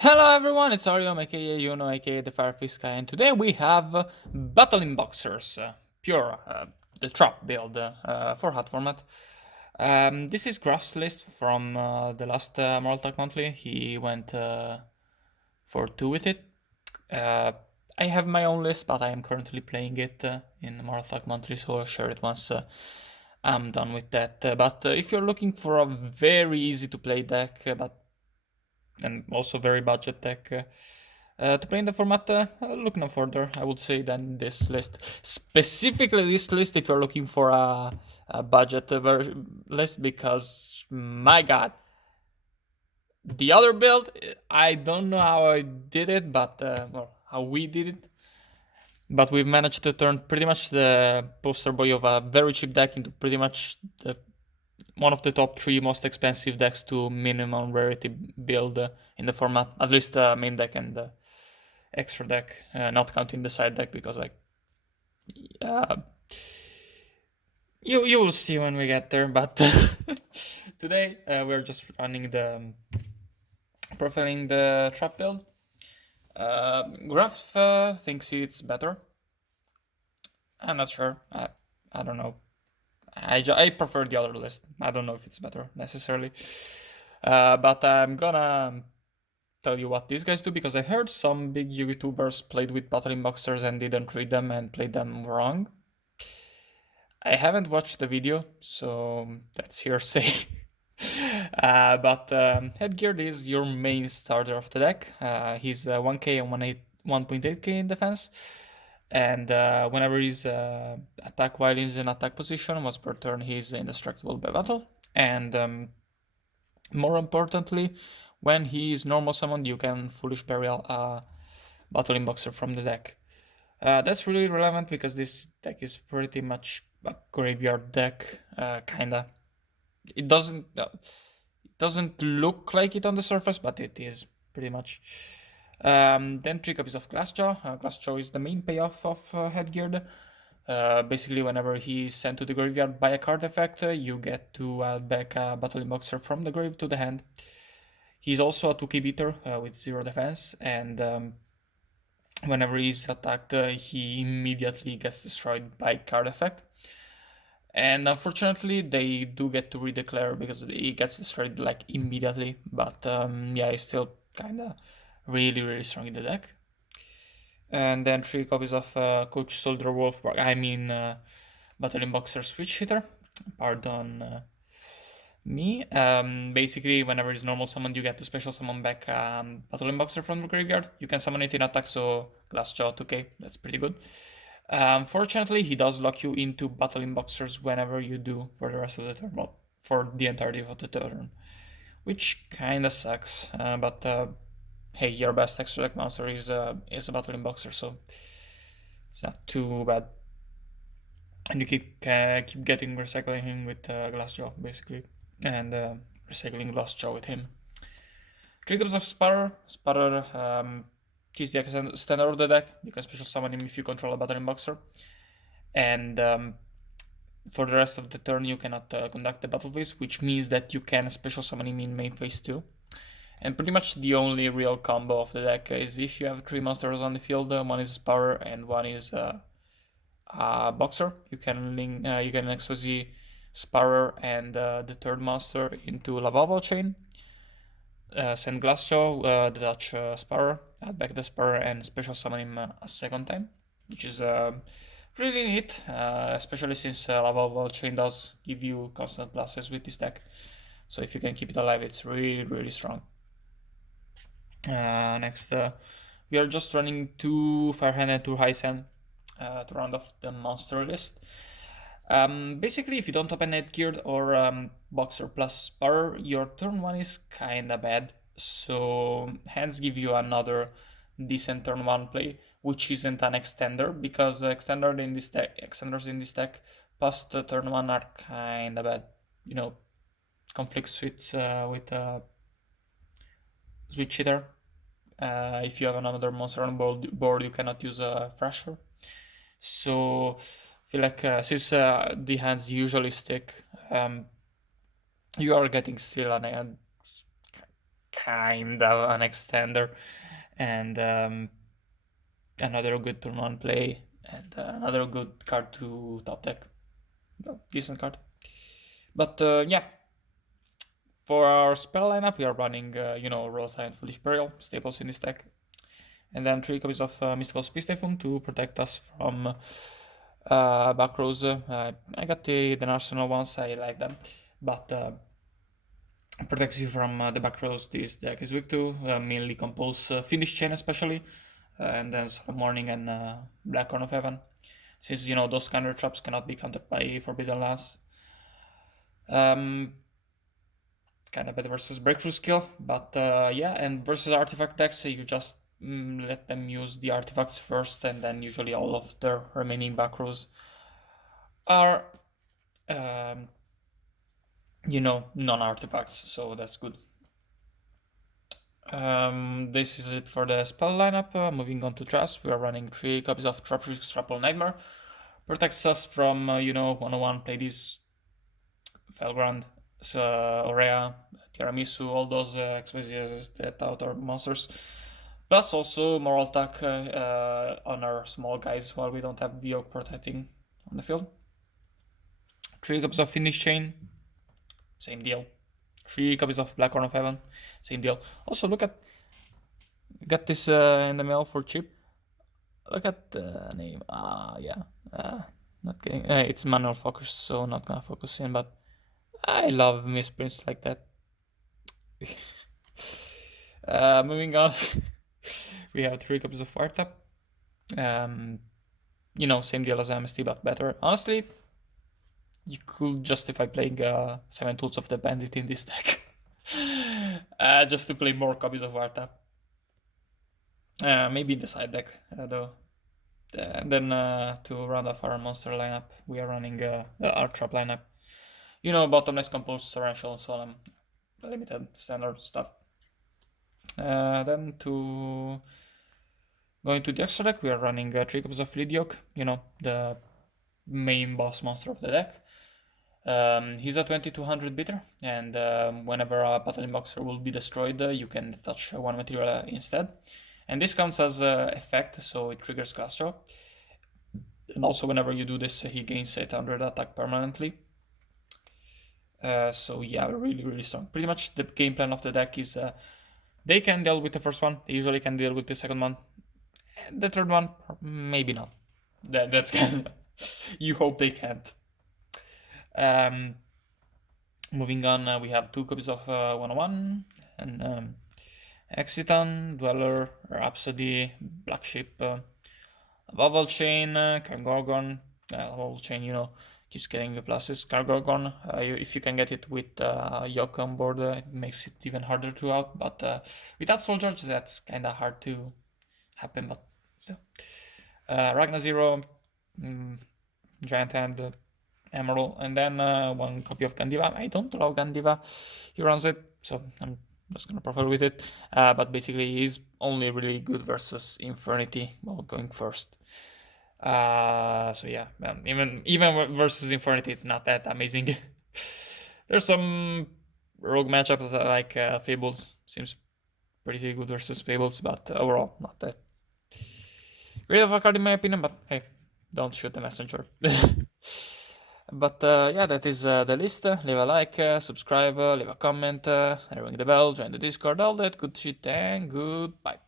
Hello everyone, it's Arium, aka Yuno, aka the Firefish Guy, and today we have Battlin Boxers, pure, the trap build for hot format. This is Graf's list from the last Moral Talk Monthly. He went for 2 with it. I have my own list, but I am currently playing it in Moral Talk Monthly, so I'll share it once I'm done with that. But if you're looking for a very easy to play deck, but and also very budget deck. To play in the format, look no further, I would say, than this list. Specifically, this list if you're looking for a budget list, because my god, the other build, I don't know how I did it, but well, how we did it. But we've managed to turn pretty much the poster boy of a very cheap deck into pretty much one of the top 3 most expensive decks to minimum rarity build in the format, at least main deck and extra deck, not counting the side deck, because like uh, you will see when we get there. But today we're just running the profiling the trap build. Graf thinks it's better. I'm not sure. I don't know. I prefer the other list. I don't know if it's better necessarily. But I'm gonna tell you what these guys do, because I heard some big YouTubers played with Battling Boxers and didn't read them and played them wrong. I haven't watched the video, so that's hearsay. But Headgear is your main starter of the deck. He's 1k and 1.8k in defense. And whenever he's attack while he's in attack position, once per turn he's indestructible by battle. And more importantly, when he is normal summoned, you can Foolish Burial Battling Boxer from the deck. That's really relevant because this deck is pretty much a graveyard deck, kinda. It doesn't look like it on the surface, but it is pretty much. Then 3 copies of Glassjaw. Glassjaw is the main payoff of Headgear. Basically, whenever he's sent to the graveyard by a card effect, you get to add back a Battling Boxer from the grave to the hand. He's also a 2k beater with 0 defense, and whenever he's attacked, he immediately gets destroyed by card effect. And unfortunately, they do get to redeclare because he gets destroyed like immediately. But yeah, he's still kind of really strong in the deck. And then 3 copies of Coach Soldier Wolf. I mean, Battling Boxer Switch Hitter. Pardon me. Basically, whenever it's normal summoned, you get to special summon back Battling Boxer from the graveyard. You can summon it in attack, so Glassjaw 2k. That's pretty good. Fortunately, he does lock you into Battling Boxers whenever you do for the rest of the turn. Well, for the entirety of the turn. Which kinda sucks, but hey, your best extra deck monster is a Battling Boxer, so it's not too bad. And you keep getting recycling with Glassjaw, basically, and recycling Glassjaw with him. 3 copies of Sparrow. Sparrow, he's the extender of the deck. You can special summon him if you control a Battling Boxer. And for the rest of the turn, you cannot conduct the battle phase, which means that you can special summon him in main phase too. And pretty much the only real combo of the deck is if you have 3 monsters on the field, one is Power and one is Boxer. You can link, you can XYZ Sparrow and the third monster into Lavabo Chain. Send Glassjaw, detach Sparrow, add back the Sparrow, and special summon him a second time, which is really neat, especially since Lavabo Chain does give you constant pluses with this deck. So if you can keep it alive, it's really strong. Next, we are just running 2 Firehand and 2 Hysen to round off the monster list. Basically, if you don't open Netgeared or Boxer plus Spur, your turn 1 is kinda bad. So hands give you another decent turn 1 play, which isn't an extender, because the extenders in this deck past turn 1 are kinda bad. You know, conflict suites with Switch Hitter. If you have another monster on board, you cannot use a Thrasher. So I feel like since the hands usually stick, you are getting still a kind of an extender, and another good turn one play, and another good card to top deck. No, decent card. But yeah, for our spell lineup, we are running, Rota and Foolish Burial, staples in this deck. And then 3 copies of Mystical Space Typhoon to protect us from back rows. I got the Arsenal ones, I like them. But protects you from the back rows this deck is weak to, mainly compose Fiendish Chain especially, and then Sun of Morning and Black Horn of Heaven. Since, those kind of traps cannot be countered by Forbidden Lance. Kind of bad versus Breakthrough skill, but yeah, and versus artifact decks, you just let them use the artifacts first, and then usually all of their remaining back rows are, non-artifacts, so that's good. This is it for the spell lineup. Moving on to traps, we are running 3 copies of Traptrix Trapple Nightmare. Protects us from, 101, play this Felgrand, Aurea, Tiramisu, all those XYZs that out our monsters. Plus also moral attack on our small guys while we don't have Viog protecting on the field. 3 copies of Fiendish Chain, same deal. 3 copies of Black Horn of Heaven, same deal. Also, look at, got this in the mail for cheap. Look at the name. Yeah. Not getting. It's manual focus, so not gonna focus in. But I love misprints like that. Moving on, we have 3 copies of Fire Tap. Same deal as MST, but better. Honestly, you could justify playing 7 Tools of the Bandit in this deck. Just to play more copies of Fire Tap. Maybe in the side deck, though. And then to round off our monster lineup, we are running our trap lineup. Bottomless, Composed, Torrential, Solemn, limited, standard stuff. Then to go into the extra deck, we are running 3 copies of Lydiok, the main boss monster of the deck. He's a 2200 bitter, and whenever a Battlin boxer will be destroyed, you can touch 1 material instead. And this counts as effect, so it triggers class draw. And also whenever you do this, he gains 800 attack permanently. So yeah, really, really strong. Pretty much the game plan of the deck is they can deal with the first one, they usually can deal with the second one. And the third one, maybe not. That's kind of, you hope they can't. Moving on, we have 2 copies of 101 and Exiton, Dweller, Rhapsody, Black Ship, Bubble Chain, Cargorgon. Bubble Chain, keeps getting the pluses. Cargorgon, if you can get it with Yok on board, it makes it even harder to out. But without Soldiers, that's kind of hard to happen. But still, Ragna Zero, Giant Hand, Emerald, and then 1 copy of Gandiva. I don't love Gandiva. He runs it, so I'm just gonna profile with it. But basically, he's only really good versus Infernity while going first. So yeah, even versus Infernity, it's not that amazing. There's some rogue matchups like Fables. Seems pretty good versus Fables, but overall, not that great of a card in my opinion. But hey, don't shoot the messenger. But yeah, that is the list. Leave a like, subscribe, leave a comment, ring the bell, join the Discord, all that good shit, and goodbye.